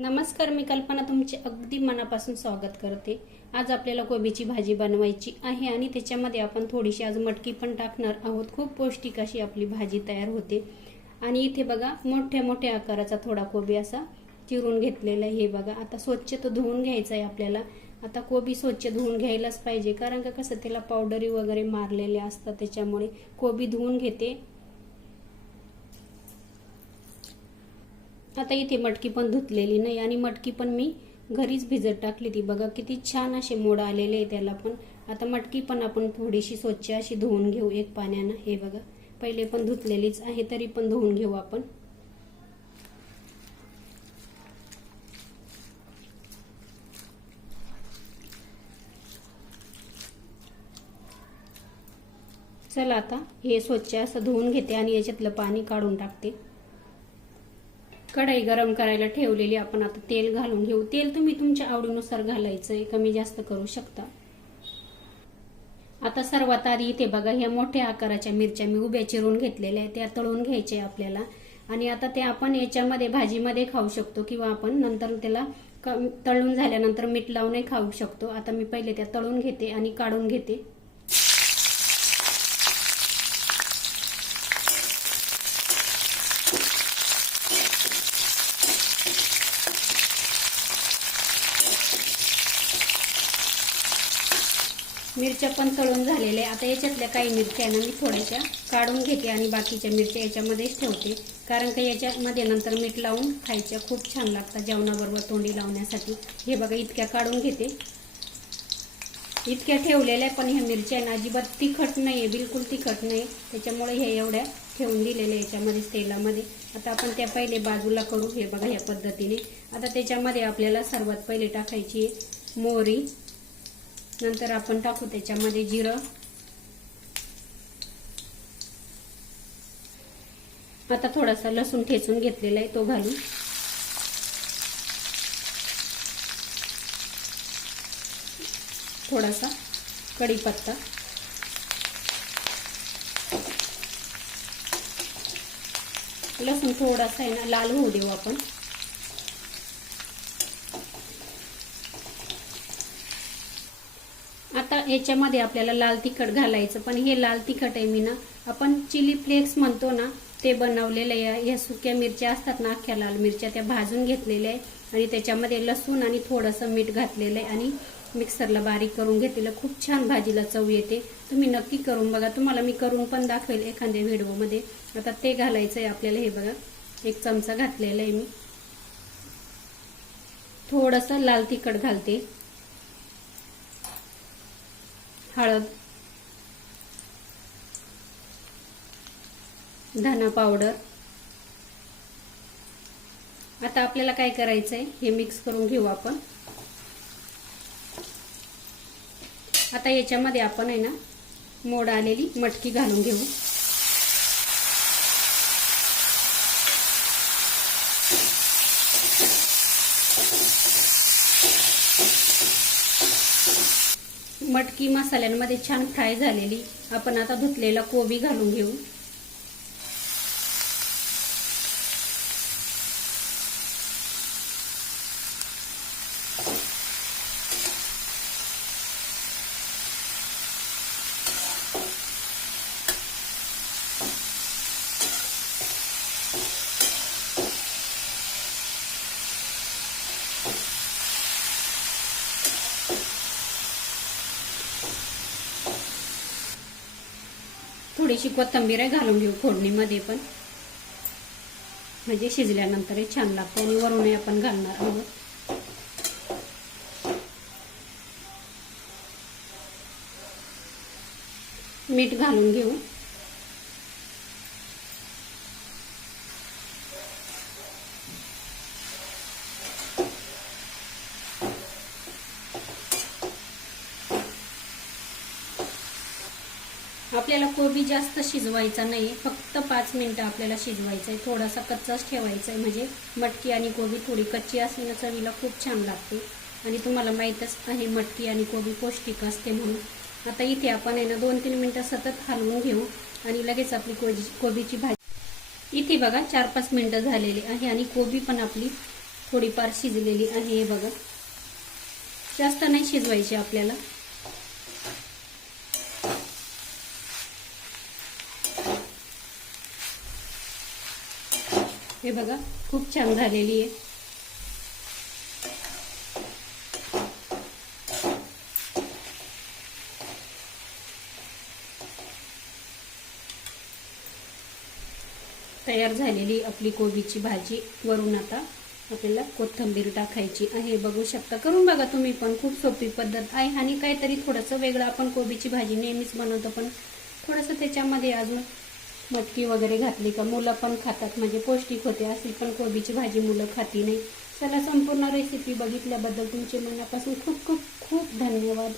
नमस्कार मी कल्पना तुमचे अगदी मनापासून स्वागत करते. आज आपल्याला कोबीची भाजी बनवायची आहे आणि त्याच्यामध्ये आपण थोडीशी आज मटकी पण टाकणार आहोत. खूप पौष्टिक अशी आपली भाजी तयार होते. आणि इथे बघा मोठ्या मोठ्या आकाराचा थोडा कोबी असा चिरून घेतलेला आहे. हे बघा आता स्वच्छ तो धुवून घ्यायचा आहे आपल्याला. आता कोबी स्वच्छ धुवून घ्यायलाच पाहिजे कारण का कसं त्याला पावडरी वगैरे मारलेले असतात त्याच्यामुळे कोबी धुवून घेते. आता इथे मटकी पण धुतलेली नाही आणि मटकी पण मी घरीच भिजत टाकली ती. बघा किती छान असे मोड आलेले आहे त्याला पण. आता मटकी पण आपण थोडीशी स्वच्छ अशी धुवून घेऊ एक पाण्यानं. हे बघा पहिले पण धुतलेलीच आहे तरी पण धुवून घेऊ आपण. चला आता हे स्वच्छ असं धुवून घेते आणि याच्यातलं पाणी काढून टाकते. कढई गरम करायला ठेवलेली आपण आता तेल घालून घेऊ. तेल तुम्ही तुमच्या आवडीनुसार घालायचंय कमी जास्त करू शकता. आता सर्वात आधी इथे बघा ह्या मोठ्या आकाराच्या मिरच्या मी उभ्या चिरून घेतलेल्या आहेत. त्या तळून घ्यायच्या आपल्याला. आणि आता ते आपण याच्यामध्ये भाजीमध्ये खाऊ शकतो किंवा आपण नंतर त्याला तळून झाल्यानंतर मीठ लावूनही खाऊ शकतो. आता मी पहिले त्या तळून घेते आणि काढून घेते. मिरच्या पण तळून झालेल्या आहे आता याच्यातल्या काही मिरच्या ना मी थोड्याशा काढून घेते आणि बाकीच्या मिरच्या याच्यामध्येच ठेवते. कारण का याच्यामध्ये नंतर मीठ लावून खायच्या खूप छान लागतात जेवणाबरोबर तोंडी लावण्यासाठी. हे बघा इतक्या काढून घेते. इतक्या ठेवलेल्या पण ह्या मिरच्या आहे ना अजिबात तिखट नाही आहे बिलकुल तिखट नाही त्याच्यामुळे हे एवढ्या ठेवून दिलेल्या याच्यामध्येच तेलामध्ये. आता आपण त्या पहिले बाजूला करू हे बघा ह्या पद्धतीने. आता त्याच्यामध्ये आपल्याला सर्वात पहिले टाकायची आहे मोहरी. नंतर आपण टाकू त्याच्यामध्ये जिरं. आता थोडासा लसूण ठेचून घेतलेला आहे तो घालू थोडासा कढीपत्ता. लसूण थोडासा आहे ना लाल होऊ देऊ आपण. आता याच्यामध्ये आपल्याला लाल तिखट घालायचं पण हे लाल तिखट आहे मी ना आपण चिली फ्लेक्स म्हणतो ना ते बनवलेलं आहे. ह्या सुक्या मिरच्या असतात ना अख्ख्या लाल मिरच्या त्या भाजून घेतलेल्या आहे. आणि त्याच्यामध्ये लसूण आणि थोडंसं मीठ घातलेलं आहे. आणि मिक्सरला बारीक करून घेतलेलं. खूप छान भाजीला चव येते. तुम्ही नक्की करून बघा. तुम्हाला मी करून पण दाखवेल एखाद्या व्हिडिओमध्ये. आता ते घालायचं आहे आपल्याला हे बघा. एक चमचा घातलेला आहे मी. थोडंसं लाल तिखट घालते. हळद धना पावडर आता आपल्याला काय करायचं आहे हे मिक्स करून घेऊ आपण. आता याच्यामध्ये आपण आहे ना मोड आलेली मटकी घालून घेऊ. मटकी मसाल्यांमध्ये छान फ्राय झालेली. आपण आता धुतलेला कोबी घालून घेऊ. थोडीशी कोथंबीर घालून घेऊ फोडणीमध्ये पण. म्हणजे शिजल्यानंतर छान लागतं आणि वरूनही आपण घालणार आहोत. मीठ घालून घेऊ. आपल्याला कोबी जास्त शिजवायचा नाही फक्त पाच मिनिटं आपल्याला शिजवायचं आहे थोडासा कच्चाच ठेवायचा आहे म्हणजे मटकी आणि कोबी थोडी कच्ची असली ना चवीला खूप छान लागते. आणि तुम्हाला माहीतच आहे मटकी आणि कोबी पौष्टिक असते म्हणून. आता इथे आपण आहे ना दोन तीन मिनटं सतत हलवून घेऊ आणि लगेच आपली कोबी कोबीची भाजी. इथे बघा चार पाच मिनटं झालेली आहे आणि कोबी पण आपली थोडीफार शिजलेली आहे हे बघा. जास्त नाही शिजवायची आपल्याला. हे बघा खूप छान झालेली आहे. तयार झालेली आपली कोबीची भाजी वरून आता आपल्याला कोथिंबीर टाकायची आहे. बघू शकता करून बघा तुम्ही पण. खूप सोपी पद्धत आहे आणि काहीतरी थोडंसं वेगळं आपण कोबीची भाजी नेहमीच बनवतो पण थोडंसं त्याच्यामध्ये अजून मटकी वगैरे घातली का? मुलं पण खातात. म्हणजे पौष्टिक होते. अशी पण कोबीची भाजी मुलं खाती नाही. चला संपूर्ण रेसिपी बघितल्याबद्दल तुमचे मनापासून खूप खूप खूप धन्यवाद.